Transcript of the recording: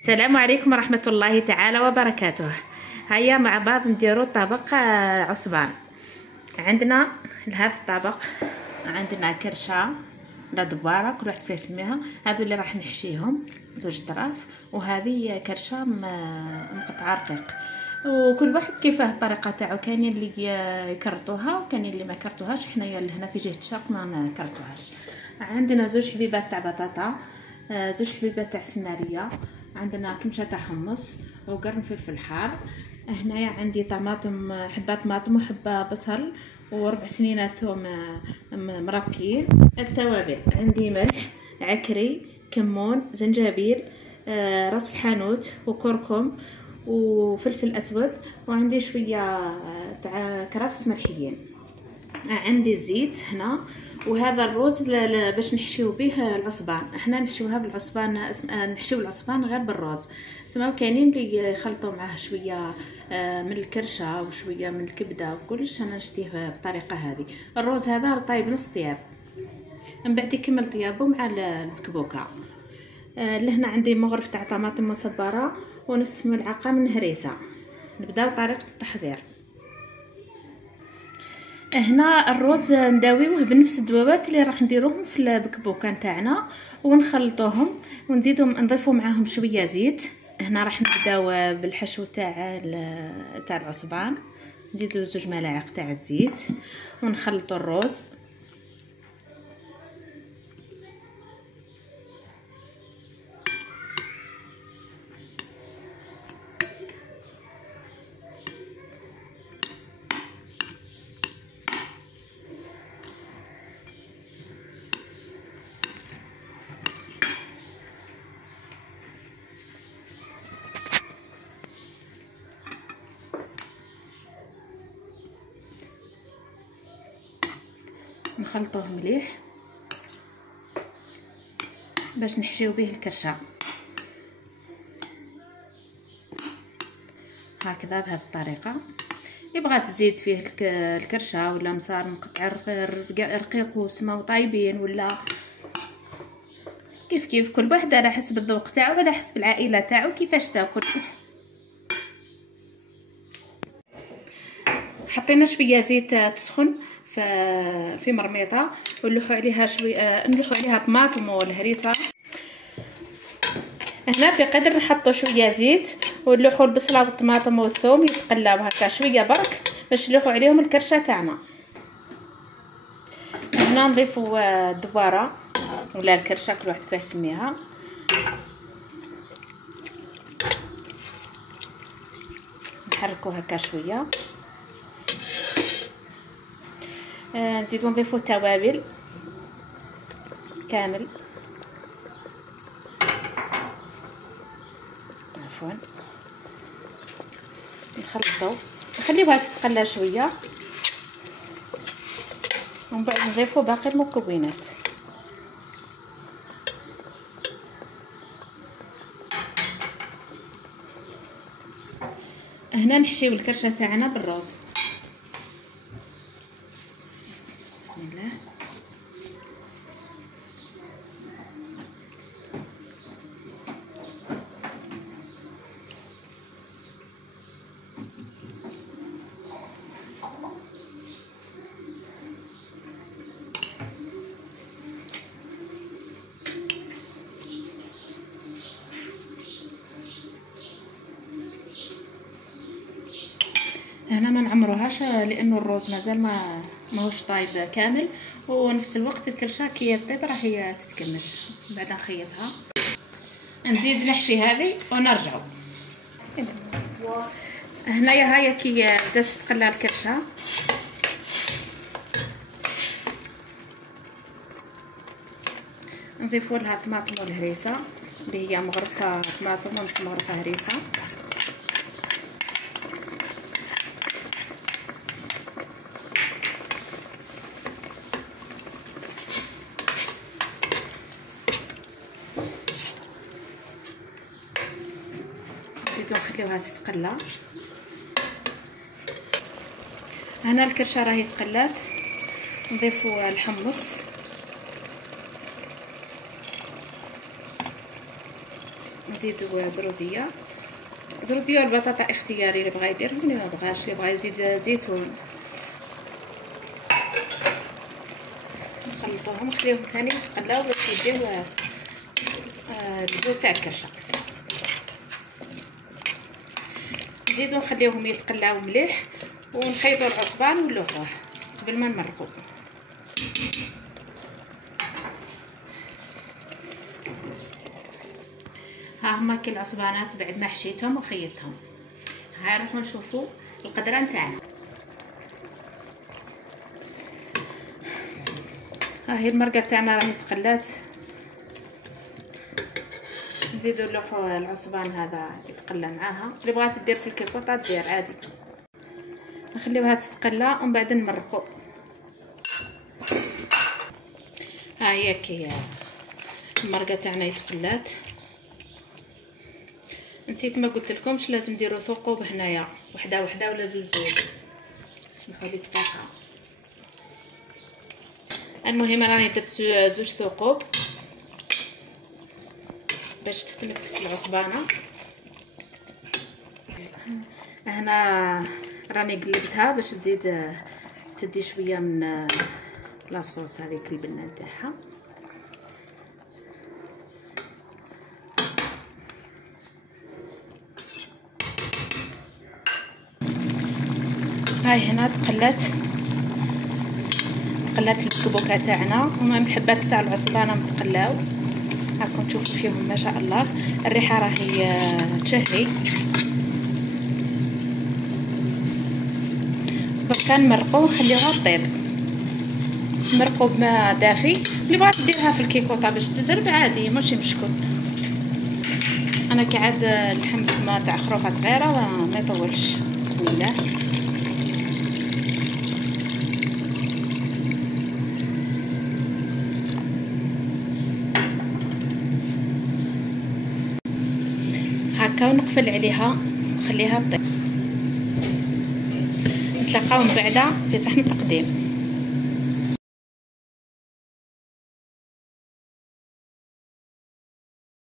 السلام عليكم ورحمة الله تعالى وبركاته. هيا مع بعض نديرو طبق عصبان. عندنا لهذا الطبق عندنا كرشة ولا دبارة كل واحد يسميها. هذو اللي راح نحشيهم زوج طراف، وهذه كرشة مقطعة رقيق، وكل واحد كيفاه الطريقه تاعو. كاينين اللي يكرطوها وكاينين اللي ما كرطوهاش. حنايا هنا في جهه الشرق ما كرطوهاش. عندنا زوج حبيبات تاع بطاطا، زوج حبيبات تاع سناريه، عندنا كمشه تاع حمص وقرن فلفل حار. هنايا عندي طماطم، حبه طماطم وحبه بصل وربع سنينه ثوم مربيين. التوابل عندي ملح، عكري، كمون، زنجبيل، راس الحانوت وكركم وفلفل اسود، وعندي شويه تاع كرفس ملحيين. عندي زيت هنا. وهذا الروز باش نحشيو به العصبان. احنا نحشيوها بالعصبان، نحشيو العصبان غير بالروز. سماو كاينين اللي يخلطوا معاه شويه من الكرشه وشويه من الكبده وكلش. انا نشتيه بالطريقه هذه. الروز هذا طايب نص طياب، من بعد يكمل طيابه مع المكبوكه. لهنا عندي مغرف تاع طماطم مصبره ونصف ملعقه من هريسه. نبداو طريقه التحضير. هنا الروز نداويوه بنفس الدبابات اللي راح نديروهم في البكبوكه نتاعنا، ونخلطوهم ونزيدو نضيفو معاهم شويه زيت. هنا راح نبداو بالحشو تاع العصبان. نزيدو 2 ملاعق تاع الزيت ونخلطو الروز. نخلطوه مليح باش نحشيو به الكرشه هكذا بهذه الطريقه. يبغى تزيد فيه الكرشه ولا مصار مقطع رقيق وسماو طايبين، ولا كيف كل واحد على حسب الذوق تاعو وعلى حسب العائله تاعو كيفاش تاكل. حطينا شويه زيت تسخن في مرميطه ونلوحوا عليها شويه، نلوحوا عليها طماطم والهريسه. هنا في قدر نحطوا شويه زيت ونلوحوا البصله والطماطم والثوم يتقلاو هكا شويه برك باش نلوحوا عليهم الكرشه تاعنا. هنا نضيفوا الدباره ولا الكرشه كل واحد كيف يسميها. نحركوا هكا شويه. نزيدو نضيفو التوابل كامل، عفوا نخلطو نخليوها تتقلى شويه، ومن بعد نضيفو باقي المكونات. هنا نحشيو الكرشه تاعنا بالروز. بسم الله. هنا ما نعمروهاش لانه الروز مازال ماهوش طايب كامل، ونفس الوقت الكرشه كي طيب راهي تتكمش. بعد نخيطها نزيد نحشي هذه ونرجعوا. هنايا هاي كي بدات تقلى الكرشه نضيفوا لها الطماطم والهريسه اللي هي مغرفه طماطم ونص مغرفه هريسه. نخليوها تتقلى. هنا الكرشه راهي تقلات. نضيفوا الحمص نزيدو زروديه والبطاطا اختياري، اللي بغا يدير واللي ما بغاش، اللي بغا يزيد زيتون. نخلطوهم نخليهم ثاني يتقلاو باش يديو الجو تاع الكرشه. نزيدو نخليوهم يتقلاو مليح ونخيطوا العصبان ونلوحوه قبل ما نمرقو. ها هما كي العصبانات بعد ما حشيتهم وخيطتهم. ها نروحو نشوفوا القدره نتاعنا. ها هي المرقه تاعنا راهي تقلات. نزيدو نلوحو العصبان هذا يتقلى معاها. اللي بغات دير في الكيكوطه دير عادي، نخليوها تتقلى ومن بعد نمرقو. ها هي كي المرقه تاعنا يتقلات. نسيت ما قلت لكمش لازم ديروا ثقوب هنايا، وحده ولا زوج. اسمحوا لي دقيقه. المهم راني درت زوج ثقوب باش تتنفس العصبانه. هنا راني قلبتها باش تزيد تدي شويه من لاصوص هذيك البنه نتاعها. هاي هنا تقلات الكبوكه تاعنا، هما الحبات تاع العصبانه متقلاو. هاكم تشوفوا فيهم ما شاء الله الريحه راهي تشهي. دركا نمرقو ونخليوها طيب. نمرقو بماء دافي. اللي بغات ديرها في الكيكوطه باش تزرب عادي ماشي مشكل. انا كي عاد نحمس ماء تاع خروفه صغيره ما يطولش. بسم الله. هكا ونقفل عليها ونخليها طيب. نتلاقاو من بعدا في صحن التقديم.